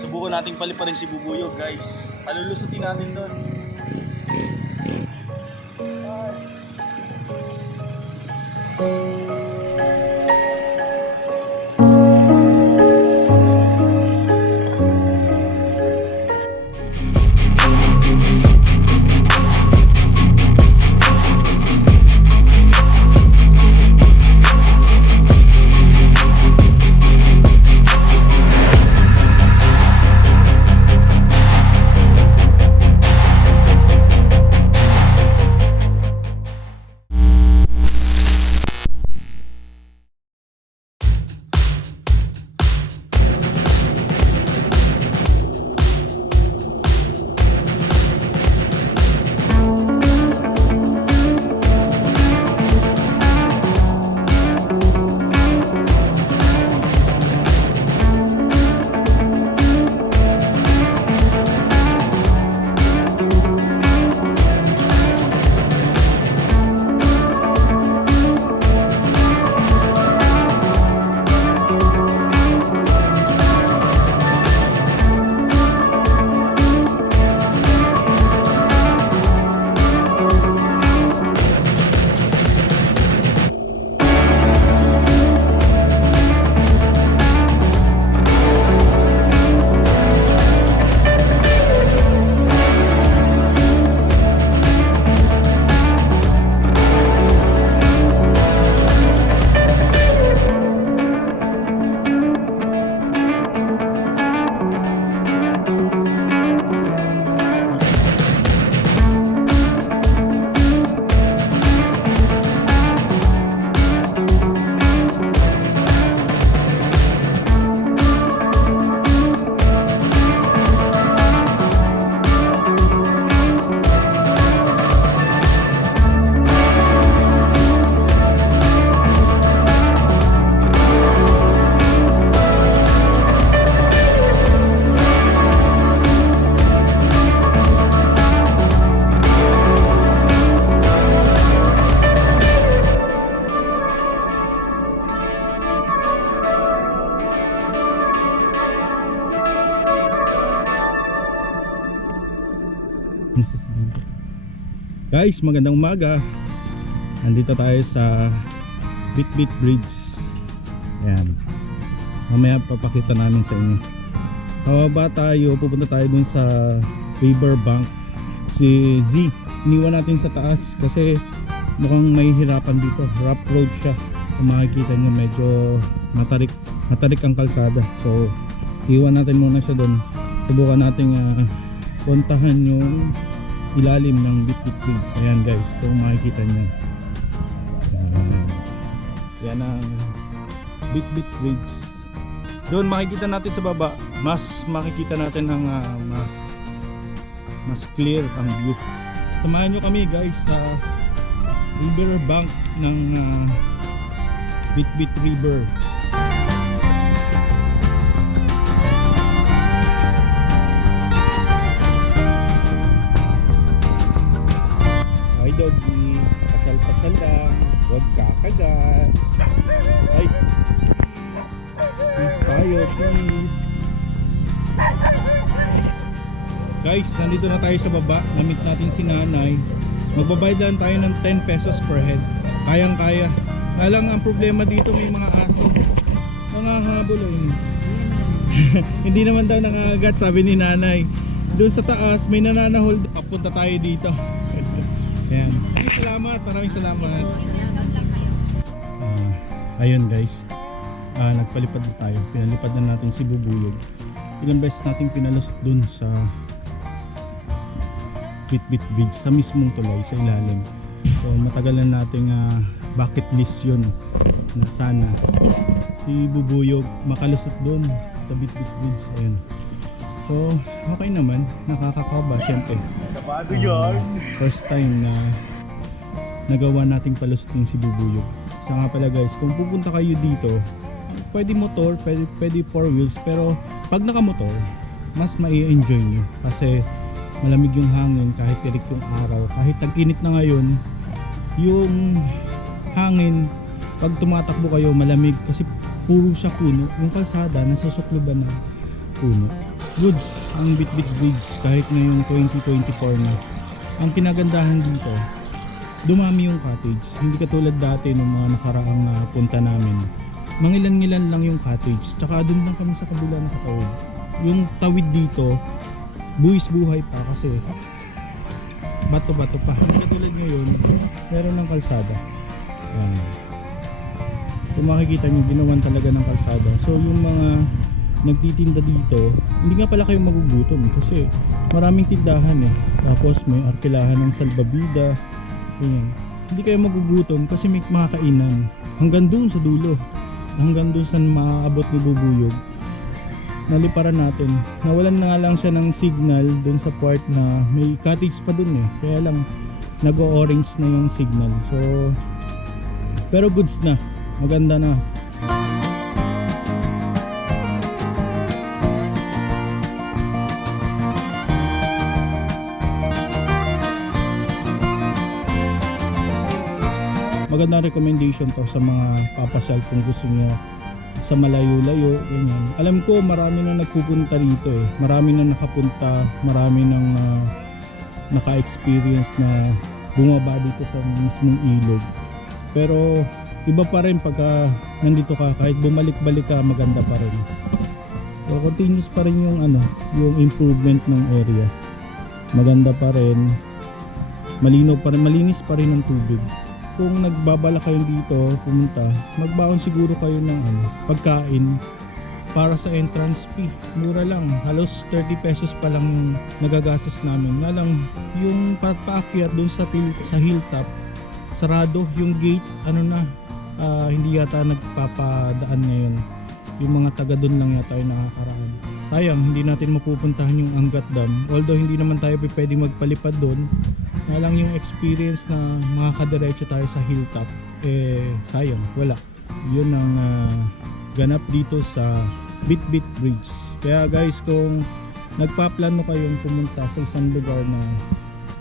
Subukan nating paliparin si Bubuyog guys. Halulusutin natin doon. Guys, magandang umaga. Nandito tayo sa Bitbit Bridge. Ayan. Mamaya papakita namin sa inyo. Pababa tayo, pupunta tayo dun sa river bank. Si Z, iniwan natin sa taas kasi mukhang may hirapan dito. Rough road siya. Kung makikita nyo medyo matarik, matarik ang kalsada. So, iwan natin muna siya dun. Subukan natin uh, puntahan yung ilalim ng Bitbit Bridge. Ayan guys, kung makikita nyo. Ayan. Yan ang Bitbit Bridge. Doon makikita natin sa baba, mas makikita natin ang ah, mas, mas clear ang view. Samahan nyo kami guys sa river bank ng ah, Bitbit River. Doggy, pasal-pasal lang, huwag kakagat. Ay, peace tayo, peace. Guys, nandito na tayo sa baba. Namit natin si nanay. Magbabayad lang tayo ng 10 pesos per head. Kayang kaya. Lang ang problema dito may mga aso. Nangahabol oh. Hindi naman daw nangagat sabi ni nanay. Doon sa taas may nananahol. Papunta tayo dito. Maraming salamat. Maraming salamat. Ah, ayun guys. Ah, nagpalipad na tayo. Pinalipad na natin si Bubuyog. Ilang beses natin pinalusot dun sa Bitbit Bridge sa mismong tulay sa ilalim. So matagal na nating ah, bucket list yun na sana si Bubuyog makalusot dun sa Bitbit Bridge. Ayun. So okay naman. Nakakakaba syempre. Kabado Ah, first time na nagawa nating palusutin si Bubuyog. So nga pala guys, kung pupunta kayo dito, pwede motor, pwede, pwede four wheels, pero pag nakamotor, mas mai-enjoy nyo. Kasi malamig yung hangin kahit tirik yung araw. Kahit tag-init na ngayon, yung hangin, pag tumatakbo kayo, malamig kasi puro siya puno. Yung kalsada, nasa sukluban ng puno. goods ang Bitbit Bridge kahit ngayong 2024 na. Ang kinagandahan dito, dumami yung cottage. Hindi katulad dati nung mga nakaraang napunta namin. Mangilan-ngilan lang yung cottage. Tsaka doon lang kami sa kabila nakatawid. Yung tawid dito, buwis buhay pa kasi bato-bato pa. Hindi katulad ngayon, meron ng kalsada. Yan. Kung makikita nyo, ginawan talaga ng kalsada. So yung mga nagtitinda dito, hindi nga pala kayo magugutom kasi maraming tindahan eh. Tapos may arkilahan ng salbabida. Ganyan. Hindi kayo magugutom kasi may makakainan. Hanggang doon sa dulo. Hanggang doon sa maaabot ni Bubuyog. Naliparan natin. Nawalan na nga lang siya ng signal doon sa part na may cottage pa doon eh. Kaya lang nag-orange na yung signal. So pero goods na. Maganda na. Magandang recommendation to sa mga papasyal kung gusto nyo sa malayo-layo, ganyan. Alam ko marami na nagpupunta rito eh. Marami na nakapunta, marami nang ah, naka-experience na bumaba dito sa mismong ilog. Pero iba pa rin pagka nandito ka, kahit bumalik-balik ka, maganda pa rin. So continuous pa rin yung ano, yung improvement ng area. Maganda pa rin. Malinaw pa rin, malinis pa rin ang tubig kung nagbabala kayo dito pumunta, magbaon siguro kayo ng ano, pagkain para sa entrance fee. Mura lang. Halos 30 pesos pa lang nagagastos namin. Nga lang, yung pa- paakyat dun sa, sa hilltop, sarado yung gate, ano na, ah, hindi yata nagpapadaan ngayon. Yung mga taga dun lang yata yung nakakaraan. Sayang, hindi natin mapupuntahan yung Angat Dam. Although hindi naman tayo pwedeng magpalipad dun, nga lang yung experience na makakadiretso tayo sa hilltop eh sayang wala. Yun ang ah, ganap dito sa Bitbit Bridge. Kaya guys kung nagpaplano kayong pumunta sa isang lugar na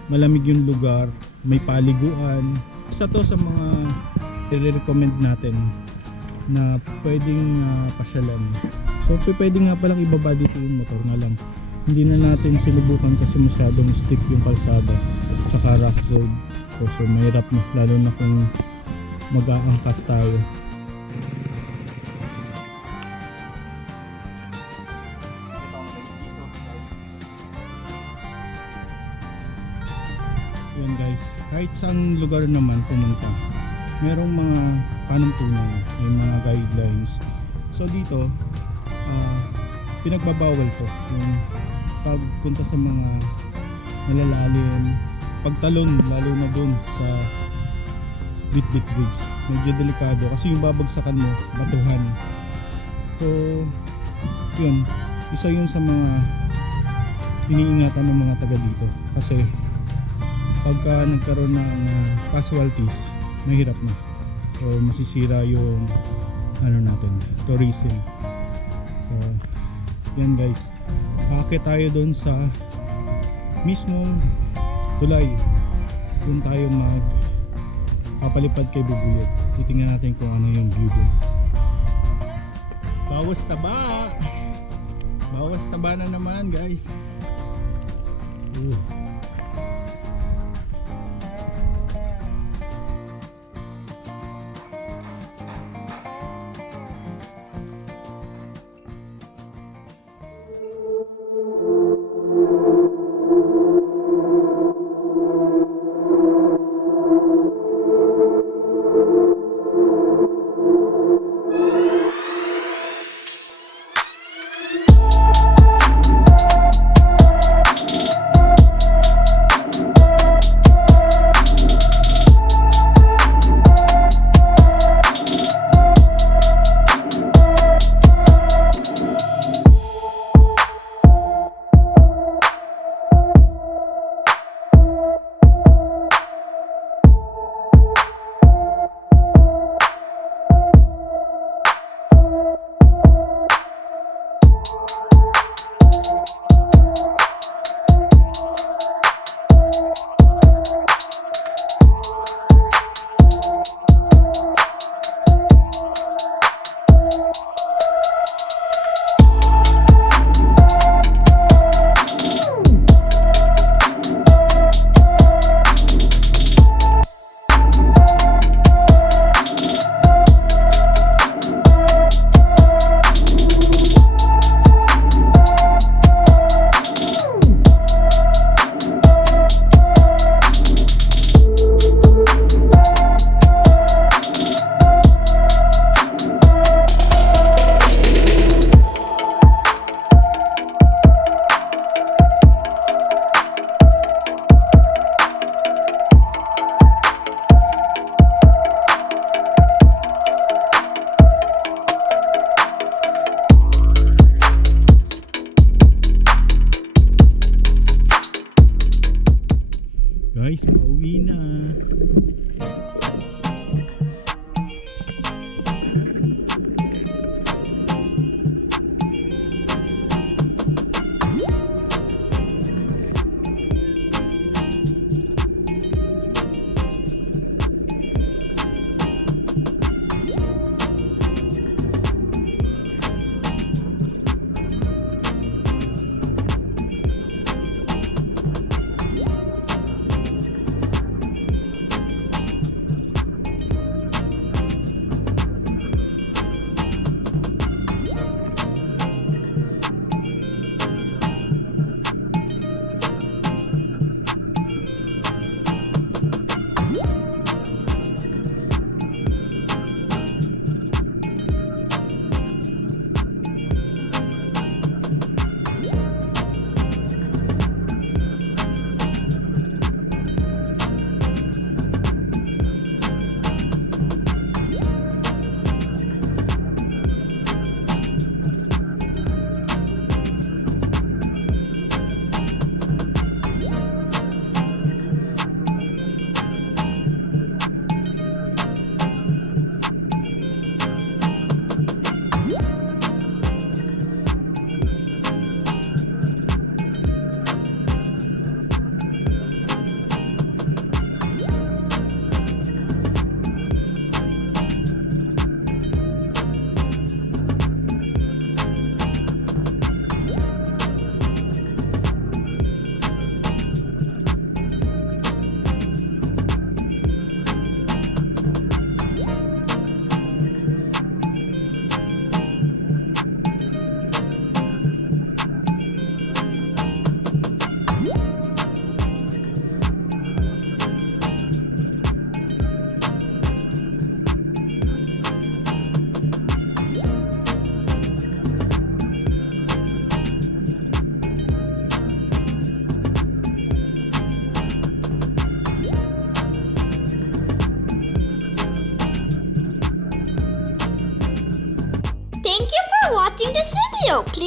malamig yung lugar may paliguan isa to sa mga i-recommend natin na pwedeng ah, pasyalan. So pwede nga palang ibaba dito yung motor nga lang. Hindi na natin sinubukan kasi masyadong steep yung kalsada tsaka rough road so, so mahirap na. Lalo na kung mag-aangkas tayo. Yun guys. Kahit saan lugar naman pumunta merong mga panuntunan may mga guidelines. So dito ah, pinagbabawal to. Yung pagpunta sa mga malalalim pagtalon lalo na dun sa Bitbit Bridge medyo delikado kasi yung babagsakan mo batuhan. So yun. Isa yun sa mga iniingatan ng mga taga dito. Kasi pagka nagkaroon ng casualties mahirap na. So masisira yung ano natin tourism. So yan guys. Akit tayo doon sa mismong tulay. Doon tayo mag papalipad kay Bubuyog. Titingnan natin kung ano yung view doon. Bawas taba! Bawas taba na naman guys. Uh.